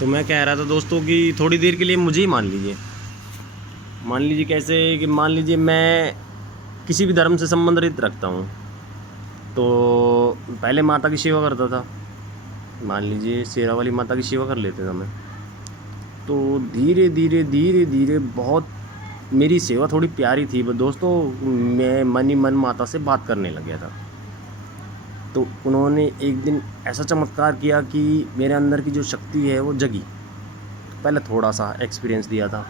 तो मैं कह रहा था दोस्तों कि थोड़ी देर के लिए मुझे ही मान लीजिए कैसे कि मान लीजिए मैं किसी भी धर्म से संबंधित रखता हूँ। तो पहले माता की सेवा करता था, मान लीजिए शेरा वाली माता की सेवा कर लेते थे मैं। तो धीरे धीरे धीरे धीरे बहुत मेरी सेवा थोड़ी प्यारी थी दोस्तों। मैं मन ही मन माता से बात करने लग गया था। तो उन्होंने एक दिन ऐसा चमत्कार किया कि मेरे अंदर की जो शक्ति है वो जगी। पहले थोड़ा सा एक्सपीरियंस दिया था,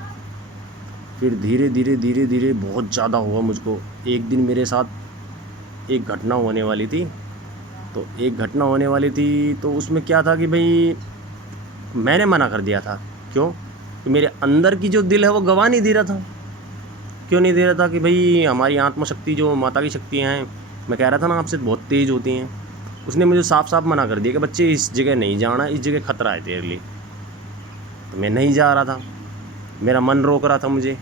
फिर धीरे धीरे धीरे धीरे बहुत ज़्यादा हुआ मुझको। एक दिन मेरे साथ एक घटना होने वाली थी। तो उसमें क्या था कि भाई मैंने मना कर दिया था। क्यों? कि मेरे अंदर की जो दिल है वो गवाह नहीं दे रहा था। क्यों नहीं दे रहा था? कि भाई हमारी आत्मशक्ति जो माता की शक्तियाँ हैं, मैं कह रहा था ना आपसे, बहुत तेज़ होती हैं। उसने मुझे साफ साफ मना कर दिया कि बच्चे इस जगह नहीं जाना, इस जगह खतरा है तेरे लिए। तो मैं नहीं जा रहा था, मेरा मन रोक रहा था मुझे,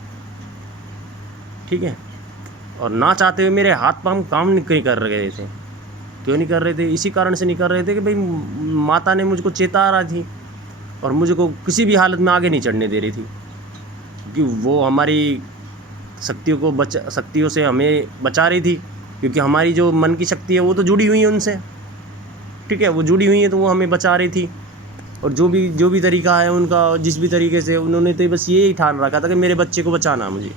ठीक है। और ना चाहते हुए मेरे हाथ पाँव काम नहीं कर रहे थे। क्यों नहीं कर रहे थे? इसी कारण से नहीं कर रहे थे कि भाई माता ने मुझको चेता रही थी और मुझको किसी भी हालत में आगे नहीं चढ़ने दे रही थी, क्योंकि वो हमारी शक्तियों से हमें बचा रही थी। क्योंकि हमारी जो मन की शक्ति है वो तो जुड़ी हुई है उनसे, ठीक है, वो जुड़ी हुई है, तो वो हमें बचा रही थी। और जो भी तरीका है उनका, जिस भी तरीके से उन्होंने तो बस ये ही ठान रखा था कि मेरे बच्चे को बचाना है मुझे।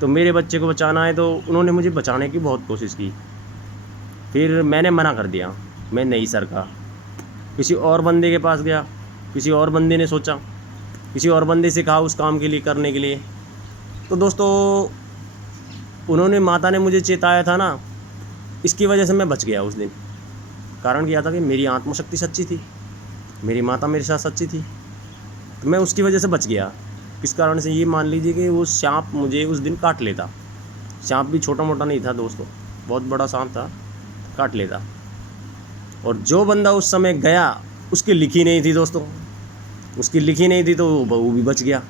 तो मेरे बच्चे को बचाना है, तो उन्होंने मुझे बचाने की बहुत कोशिश की। फिर मैंने मना कर दिया, मैं नहीं सरका। किसी और बंदे के पास गया, किसी और बंदे ने सोचा, किसी और बंदे से कहा उस काम के लिए करने के लिए। तो दोस्तों उन्होंने, माता ने मुझे चेताया था ना, इसकी वजह से मैं बच गया उस दिन। कारण क्या था कि मेरी आत्मशक्ति सच्ची थी, मेरी माता मेरे साथ सच्ची थी, तो मैं उसकी वजह से बच गया। किस कारण से? ये मान लीजिए कि वो सांप मुझे उस दिन काट लेता। सांप भी छोटा मोटा नहीं था दोस्तों, बहुत बड़ा सांप था, काट लेता। और जो बंदा उस समय गया उसकी लिखी नहीं थी दोस्तों, उसकी लिखी नहीं थी, तो वो भी बच गया।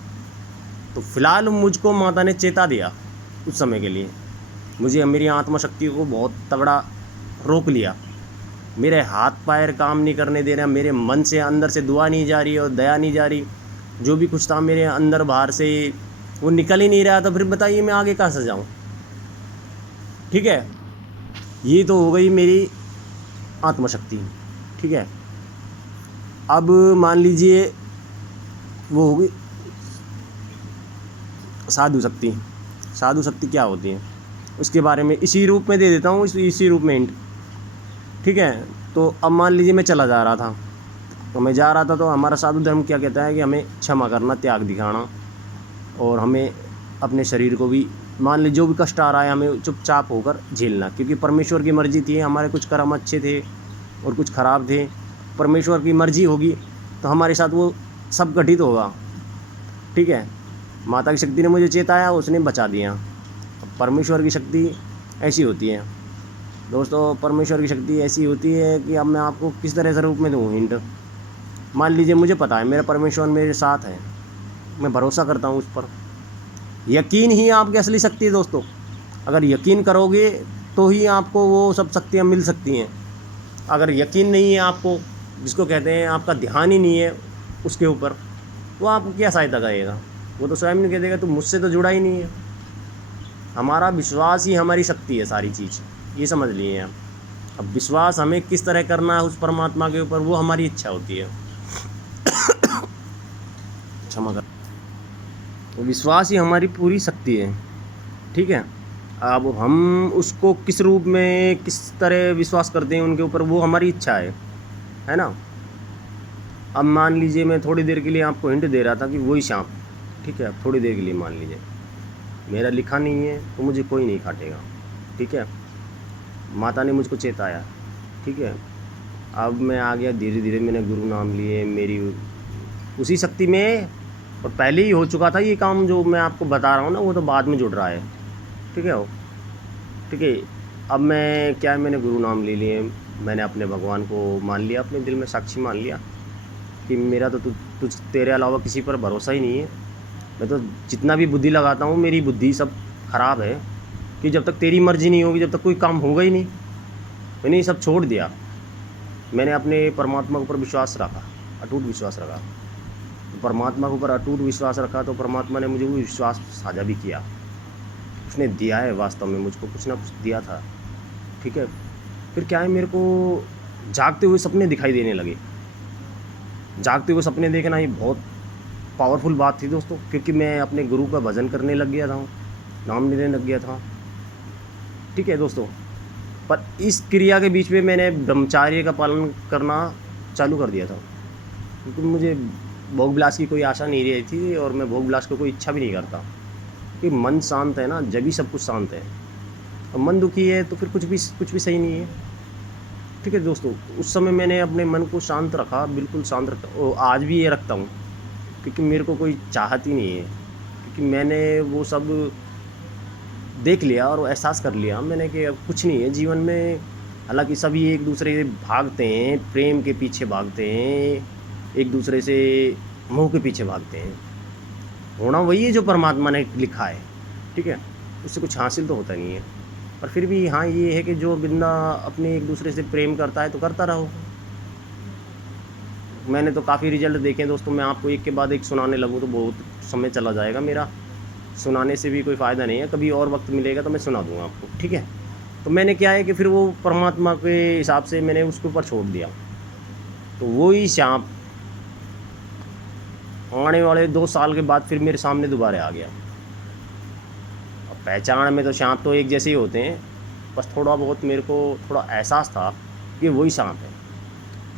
तो फिलहाल मुझको माता ने चेता दिया उस समय के लिए, मुझे मेरी आत्मशक्ति को बहुत तगड़ा रोक लिया। मेरे हाथ पैर काम नहीं करने दे रहे, मेरे मन से अंदर से दुआ नहीं जा रही और दया नहीं जा रही। जो भी कुछ था मेरे अंदर बाहर से वो निकल ही नहीं रहा। तो फिर बताइए मैं आगे कहाँ से जाऊँ? ठीक है, ये तो हो गई मेरी आत्मशक्ति, ठीक है। अब मान लीजिए वो होगी साधु शक्ति। साधु शक्ति क्या होती है उसके बारे में इसी रूप में दे देता हूँ, इसी रूप में हिंट, ठीक है। तो अब मान लीजिए मैं चला जा रहा था, तो हमारा साधु धर्म क्या कहता है कि हमें क्षमा करना, त्याग दिखाना, और हमें अपने शरीर को भी, मान लीजिए जो भी कष्ट आ रहा है, हमें चुपचाप होकर झेलना। क्योंकि परमेश्वर की मर्ज़ी थी, हमारे कुछ कर्म अच्छे थे और कुछ ख़राब थे। परमेश्वर की मर्ज़ी होगी तो हमारे साथ वो सब घटित होगा, ठीक है। माता की शक्ति ने मुझे चेताया, उसने बचा दिया। परमेश्वर की शक्ति ऐसी होती है दोस्तों, परमेश्वर की शक्ति ऐसी होती है कि अब मैं आपको किस तरह से रूप में दूँ हिंट। मान लीजिए मुझे पता है मेरा परमेश्वर मेरे साथ है, मैं भरोसा करता हूँ उस पर। यकीन ही आपकी असली शक्ति है दोस्तों। अगर यकीन करोगे तो ही आपको वो सब शक्तियाँ मिल सकती हैं। अगर यकीन नहीं है आपको, जिसको कहते हैं आपका ध्यान ही नहीं है उसके ऊपर, वो आपको क्या सहायता करेगा? वो तो स्वयं नहीं कह देगा, तो मुझसे तो जुड़ा ही नहीं है। हमारा विश्वास ही हमारी शक्ति है, सारी चीज़, ये समझ लिए आप। अब विश्वास हमें किस तरह करना है उस परमात्मा के ऊपर, वो हमारी इच्छा होती है। क्षमा कर, तो विश्वास ही हमारी पूरी शक्ति है, ठीक है। अब हम उसको किस रूप में, किस तरह विश्वास करते हैं उनके ऊपर, वो हमारी इच्छा है ना। अब मान लीजिए मैं थोड़ी देर के लिए आपको हिंट दे रहा था कि वही सांप, ठीक है। अब थोड़ी देर के लिए मान लीजिए मेरा लिखा नहीं है तो मुझे कोई नहीं काटेगा, ठीक है। माता ने मुझको चेताया, ठीक है। अब मैं आ गया, धीरे धीरे मैंने गुरु नाम लिए, मेरी उसी शक्ति में, और पहले ही हो चुका था ये काम जो मैं आपको बता रहा हूँ ना, वो तो बाद में जुड़ रहा है, ठीक है। ठीक है, अब मैं क्या है, मैंने गुरु नाम ले लिए, मैंने अपने भगवान को मान लिया, अपने दिल में साक्षी मान लिया कि मेरा तो तुझ तेरे अलावा किसी पर भरोसा ही नहीं है। मैं तो जितना भी बुद्धि लगाता हूँ, मेरी बुद्धि सब ख़राब है, कि जब तक तेरी मर्ज़ी नहीं होगी, जब तक कोई काम होगा ही नहीं। मैंने ये सब छोड़ दिया, मैंने अपने परमात्मा के ऊपर विश्वास रखा, अटूट विश्वास रखा। तो परमात्मा के ऊपर अटूट विश्वास रखा तो परमात्मा ने मुझे वो विश्वास साझा भी किया। उसने दिया है, वास्तव में मुझको कुछ ना कुछ दिया था। ठीक है, फिर क्या है, मेरे को जागते हुए सपने दिखाई देने लगे। जागते हुए सपने देखना ही बहुत पावरफुल बात थी दोस्तों, क्योंकि मैं अपने गुरु का भजन करने लग गया था, नाम लेने लग गया था। ठीक है दोस्तों, पर इस क्रिया के बीच में मैंने ब्रह्मचार्य का पालन करना चालू कर दिया था, क्योंकि मुझे भोग विलास की कोई आशा नहीं रही थी और मैं भोग विलास को कोई इच्छा भी नहीं करता। कि मन शांत है ना, जब भी सब कुछ शांत है। और मन दुखी है तो फिर कुछ भी सही नहीं है। ठीक है दोस्तों, उस समय मैंने अपने मन को शांत रखा, बिल्कुल शांत रखा, और आज भी ये रखता हूँ, क्योंकि मेरे को कोई चाहत ही नहीं है। क्योंकि मैंने वो सब देख लिया और एहसास कर लिया मैंने कि अब कुछ नहीं है जीवन में। हालांकि सभी एक दूसरे से भागते हैं, प्रेम के पीछे भागते हैं, एक दूसरे से मोह के पीछे भागते हैं। होना वही है जो परमात्मा ने लिखा है। ठीक है, उससे कुछ हासिल तो होता नहीं है, पर फिर भी हाँ ये है कि जो बंदा अपने एक दूसरे से प्रेम करता है तो करता रहो। मैंने तो काफ़ी रिजल्ट देखे हैं दोस्तों। मैं आपको एक के बाद एक सुनाने लगूँ तो बहुत समय चला जाएगा मेरा, सुनाने से भी कोई फ़ायदा नहीं है। कभी और वक्त मिलेगा तो मैं सुना दूँगा आपको। ठीक है, तो मैंने क्या है कि फिर वो परमात्मा के हिसाब से मैंने उसके ऊपर छोड़ दिया। तो वही सांप आने वाले 2 साल के बाद फिर मेरे सामने दोबारा आ गया। अब पहचान में तो सांप तो एक जैसे ही होते हैं, बस थोड़ा बहुत मेरे को थोड़ा एहसास था कि वही सांप है।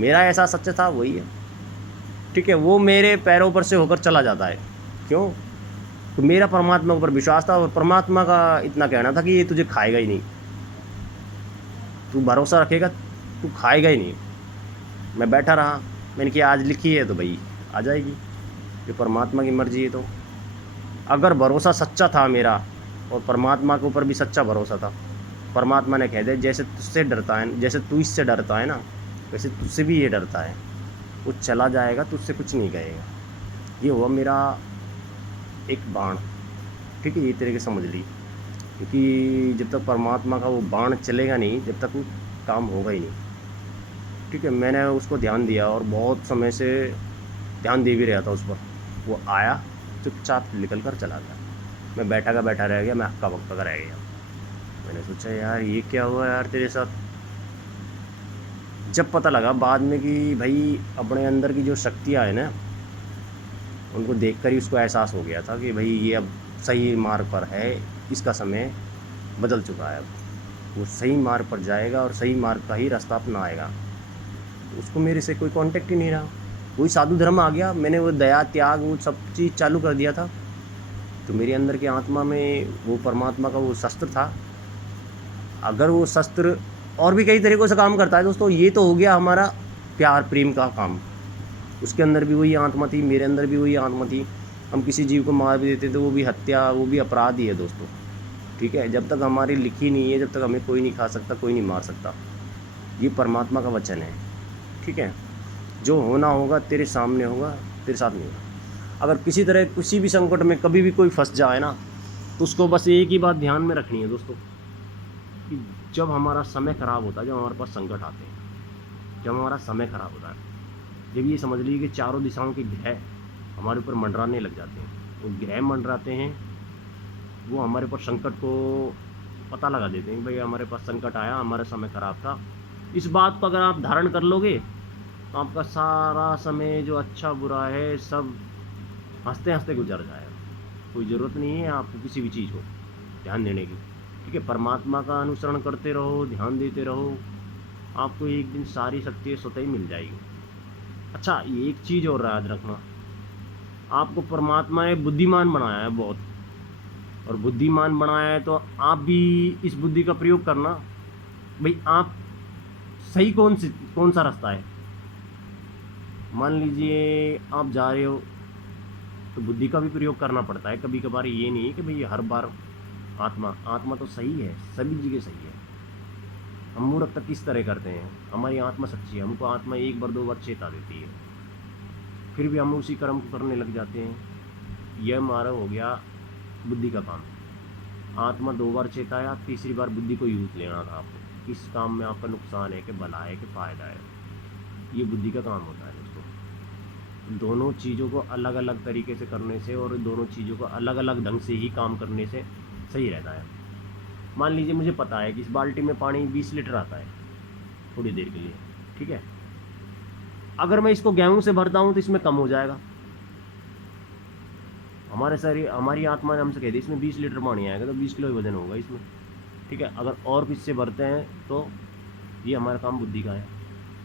मेरा एहसास सच्चा था, वही है। ठीक है, वो मेरे पैरों पर से होकर चला जाता है। क्यों? तो मेरा परमात्मा के ऊपर विश्वास था और परमात्मा का इतना कहना था कि ये तुझे खाएगा ही नहीं, तू भरोसा रखेगा, तू खाएगा ही नहीं। मैं बैठा रहा, मैंने कहा आज लिखी है तो भाई आ जाएगी, ये परमात्मा की मर्जी है। तो अगर भरोसा सच्चा था मेरा, और परमात्मा के ऊपर भी सच्चा भरोसा था, परमात्मा ने कह दिया जैसे तुझसे डरता है, जैसे तू इससे डरता है ना, वैसे तुझसे भी ये डरता है, वो चला जाएगा, तुझसे कुछ नहीं कहेगा। ये हुआ मेरा एक बाण। ठीक है, ये तरीके से समझ ली, क्योंकि जब तक परमात्मा का वो बाण चलेगा नहीं, जब तक वो काम होगा ही नहीं। ठीक है, मैंने उसको ध्यान दिया और बहुत समय से ध्यान दे भी रहा था उस पर। वो आया, चुपचाप निकल कर चला गया। मैं बैठा का बैठा रह गया, मैं हक्का बक्का का रह गया। मैंने सोचा यार ये क्या हुआ यार तेरे साथ। जब पता लगा बाद में कि भाई अपने अंदर की जो शक्तियाँ हैं ना, उनको देखकर ही उसको एहसास हो गया था कि भाई ये अब सही मार्ग पर है, इसका समय बदल चुका है। अब वो सही मार्ग पर जाएगा और सही मार्ग का ही रास्ता अपनाएगा। उसको मेरे से कोई कांटेक्ट ही नहीं रहा। वही साधु धर्म आ गया, मैंने वो दया त्याग वो सब चीज़ चालू कर दिया था। तो मेरे अंदर की आत्मा में वो परमात्मा का वो शस्त्र था। अगर वो शस्त्र और भी कई तरीक़ों से काम करता है दोस्तों। ये तो हो गया हमारा प्यार प्रेम का काम, उसके अंदर भी वही आत्मा थी, मेरे अंदर भी वही आत्मा थी। हम किसी जीव को मार भी देते तो वो भी हत्या, वो भी अपराध ही है दोस्तों। ठीक है, जब तक हमारी लिखी नहीं है, जब तक हमें कोई नहीं खा सकता, कोई नहीं मार सकता। ये परमात्मा का वचन है। ठीक है, जो होना होगा तेरे सामने होगा, तेरे साथ नहीं होगा। अगर किसी तरह किसी भी संकट में कभी भी कोई फंस जाए ना, तो उसको बस एक ही बात ध्यान में रखनी है दोस्तों, कि जब हमारा समय ख़राब होता है, जब हमारे पास संकट आते हैं, जब हमारा समय ख़राब होता है, जब ये समझ लीजिए कि चारों दिशाओं के ग्रह हमारे ऊपर मंडराने लग जाते हैं, वो ग्रह मंडराते हैं, वो हमारे ऊपर संकट को पता लगा देते हैं। भाई हमारे पास संकट आया, हमारा समय ख़राब था। इस बात को अगर आप धारण कर लोगे तो आपका सारा समय जो अच्छा बुरा है सब हंसते हंसते गुजर जाएगा। कोई ज़रूरत नहीं है आपको किसी भी चीज़ को ध्यान देने की। ठीक है, परमात्मा का अनुसरण करते रहो, ध्यान देते रहो, आपको एक दिन सारी शक्ति स्वतः ही मिल जाएगी। अच्छा, ये एक चीज़ और याद रखना, आपको परमात्मा ने बुद्धिमान बनाया है बहुत, और बुद्धिमान बनाया है तो आप भी इस बुद्धि का प्रयोग करना। भाई आप सही कौन सा रास्ता है। मान लीजिए आप जा रहे हो तो बुद्धि का भी प्रयोग करना पड़ता है कभी कभार। ये नहीं है कि भाई हर बार आत्मा तो सही है, सभी जगह सही है। हम मूर्ख तक किस तरह करते हैं, हमारी आत्मा सच्ची है, हमको आत्मा एक बार 2 बार चेता देती है, फिर भी हम उसी कर्म को करने लग जाते हैं। यह हमारा हो गया बुद्धि का काम। आत्मा 2 बार चेताया, तीसरी बार बुद्धि को यूज लेना था आपको, किस काम में आपका नुकसान है कि भला है कि फ़ायदा है। ये बुद्धि का काम होता है दोस्तों। दोनों चीज़ों को अलग अलग तरीके से करने से और दोनों चीज़ों को अलग अलग ढंग से ही काम करने से सही रहता है। मान लीजिए मुझे पता है कि इस बाल्टी में पानी 20 लीटर आता है थोड़ी देर के लिए, ठीक है। अगर मैं इसको गेहूं से भरता हूं तो इसमें कम हो जाएगा। हमारे शरीर, हमारी आत्मा ने हमसे कह दी इसमें 20 लीटर पानी आएगा तो 20 किलो ही वजन होगा इसमें, ठीक है। अगर और किसी से भरते हैं तो ये हमारा काम बुद्धि का है,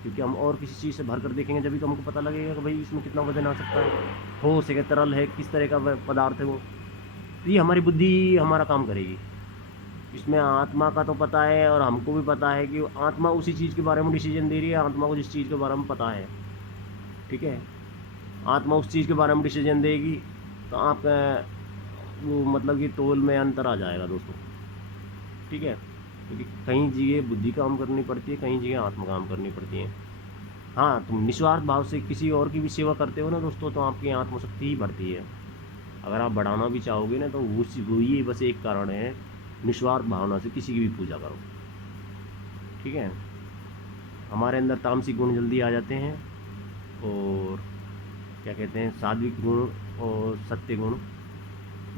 क्योंकि हम और किसी चीज़ से भर कर देखेंगे जब भी तो हमको पता लगेगा कि भाई इसमें कितना वजन आ सकता है, ठोस है, तरल है, किस तरह का पदार्थ है वो। तो ये हमारी बुद्धि हमारा काम करेगी। इसमें आत्मा का तो पता है और हमको भी पता है कि आत्मा उसी चीज़ के बारे में डिसीजन दे रही है, आत्मा को जिस चीज़ के बारे में पता है, ठीक है। आत्मा उस चीज़ के बारे में डिसीजन देगी तो आपका वो मतलब कि तोल में अंतर आ जाएगा दोस्तों, ठीक है। क्योंकि कहीं जगह बुद्धि काम करनी पड़ती है, कहीं जगह आत्मा काम करनी पड़ती है। हाँ, तुम निस्वार्थ भाव से किसी और की भी सेवा करते हो ना दोस्तों, तो आपकी आत्मशक्ति ही बढ़ती है। अगर आप बढ़ाना भी चाहोगे ना तो वही बस एक कारण है, निस्वार्थ भावना से किसी की भी पूजा करो, ठीक है। हमारे अंदर तामसिक गुण जल्दी आ जाते हैं और क्या कहते हैं सात्विक गुण और सत्य गुण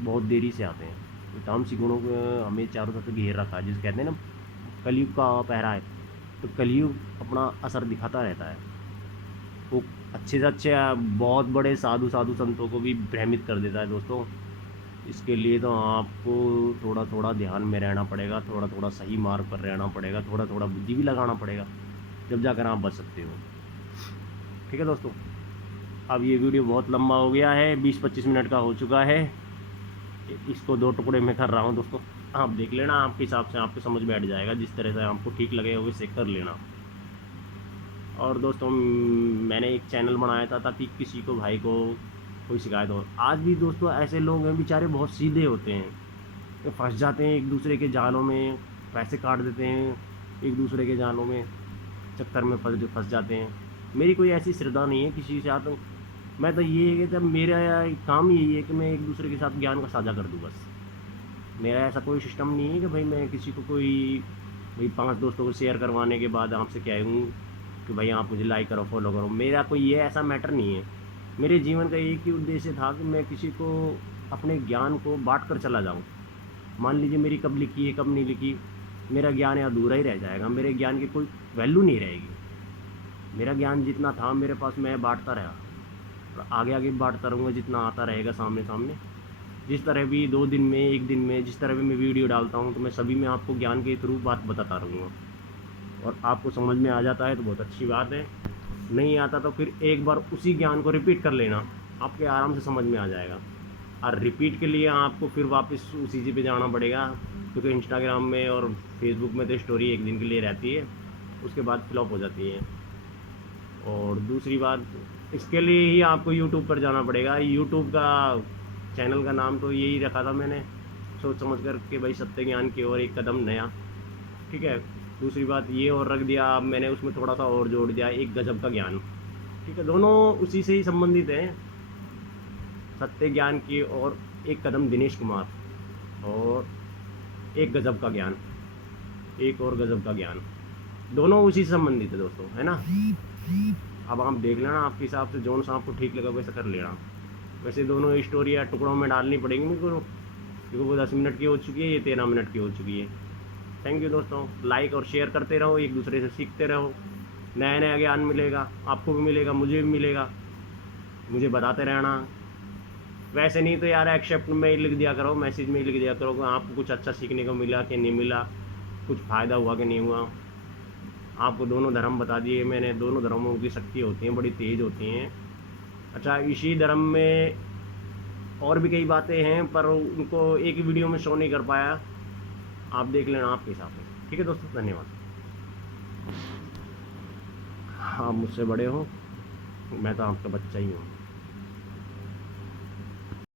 बहुत देरी से आते हैं। तो तामसिक गुणों को हमें चारों तरफ से घेर रखा है, जिसे कहते हैं ना कलयुग का पहरा है। तो कलयुग अपना असर दिखाता रहता है, वो अच्छे से अच्छे बहुत बड़े साधु संतों को भी भ्रमित कर देता है दोस्तों। इसके लिए तो आपको थोड़ा थोड़ा ध्यान में रहना पड़ेगा, थोड़ा थोड़ा सही मार्ग पर रहना पड़ेगा, थोड़ा थोड़ा बुद्धि भी लगाना पड़ेगा, जब जाकर आप बच सकते हो, ठीक है दोस्तों। अब ये वीडियो बहुत लंबा हो गया है, 20-25 मिनट का हो चुका है। इसको 2 टुकड़े में कर रहा हूँ दोस्तों, आप देख लेना, आपके हिसाब से आपको समझ बैठ जाएगा, जिस तरह से आपको ठीक लगे वैसे कर लेना। और दोस्तों मैंने एक चैनल बनाया था ताकि किसी को भाई को कोई शिकायत हो। आज भी दोस्तों ऐसे लोग हैं बेचारे बहुत सीधे होते हैं, तो फंस जाते हैं एक दूसरे के जालों में, पैसे काट देते हैं एक दूसरे के जालों में, चक्कर में फंस जाते हैं। मेरी कोई ऐसी श्रद्धा नहीं है किसी के साथ, मैं तो ये है कि जब मेरा काम यही है कि मैं एक दूसरे के साथ ज्ञान का साझा कर दूँ बस। मेरा ऐसा कोई सिस्टम नहीं है कि भाई मैं किसी को भाई 5 दोस्तों को शेयर करवाने के बाद आपसे क्या हूँ कि भाई आप मुझे लाइक करो, फॉलो करो। मेरा कोई ये ऐसा मैटर नहीं है। मेरे जीवन का एक ही उद्देश्य था कि मैं किसी को अपने ज्ञान को बांट कर चला जाऊँ। मान लीजिए मेरी कब लिखी है कब नहीं लिखी, मेरा ज्ञान अधूरा ही रह जाएगा, मेरे ज्ञान की कोई वैल्यू नहीं रहेगी। मेरा ज्ञान जितना था मेरे पास मैं बांटता रहा और आगे आगे बांटता रहूँगा जितना आता रहेगा सामने सामने। जिस तरह भी 2 दिन में 1 दिन में जिस तरह भी मैं वीडियो डालता हूँ तो मैं सभी में आपको ज्ञान के थ्रू बात बताता रहूँगा, और आपको समझ में आ जाता है तो बहुत अच्छी बात है, नहीं आता तो फिर एक बार उसी ज्ञान को रिपीट कर लेना, आपके आराम से समझ में आ जाएगा। और रिपीट के लिए आपको फिर वापस उसी चीज़ पे जाना पड़ेगा, क्योंकि इंस्टाग्राम में और फेसबुक में तो स्टोरी 1 दिन के लिए रहती है, उसके बाद फ्लॉप हो जाती है। और दूसरी बात, इसके लिए ही आपको यूट्यूब पर जाना पड़ेगा। यूट्यूब का चैनल का नाम तो यही रखा था मैंने सोच समझ कर कि भाई सत्य ज्ञान की ओर एक कदम नया, ठीक है। दूसरी बात ये और रख दिया, अब मैंने उसमें थोड़ा सा और जोड़ दिया, एक गजब का ज्ञान, ठीक है। दोनों उसी से ही संबंधित हैं, सत्य ज्ञान की और एक कदम दिनेश कुमार, और एक गजब का ज्ञान, एक और गजब का ज्ञान, दोनों उसी से संबंधित है दोस्तों, है ना। अब आप देख लेना आपके हिसाब से जो सा आपको ठीक लगा वैसा कर लेना। वैसे दोनों स्टोरी या टुकड़ों में डालनी पड़ेंगी मेरे को, क्योंकि वो 10 मिनट की हो चुकी है, ये 13 मिनट की हो चुकी है। थैंक यू दोस्तों, लाइक और शेयर करते रहो, एक दूसरे से सीखते रहो, नया नया ज्ञान मिलेगा, आपको भी मिलेगा, मुझे भी मिलेगा, मुझे बताते रहना। वैसे नहीं तो यार एक्सेप्ट में लिख दिया करो, मैसेज में लिख दिया करो कि आपको कुछ अच्छा सीखने को मिला कि नहीं मिला, कुछ फ़ायदा हुआ कि नहीं हुआ। आपको दोनों धर्म बता दिए मैंने, दोनों धर्मों की शक्ति होती हैं, बड़ी तेज़ होती हैं। अच्छा, इसी धर्म में और भी कई बातें हैं पर उनको एक ही वीडियो में शो नहीं कर पाया, आप देख लेना आपके हिसाब से, ठीक है दोस्तों। धन्यवाद। आप मुझसे बड़े हो, मैं तो आपका बच्चा ही हूँ।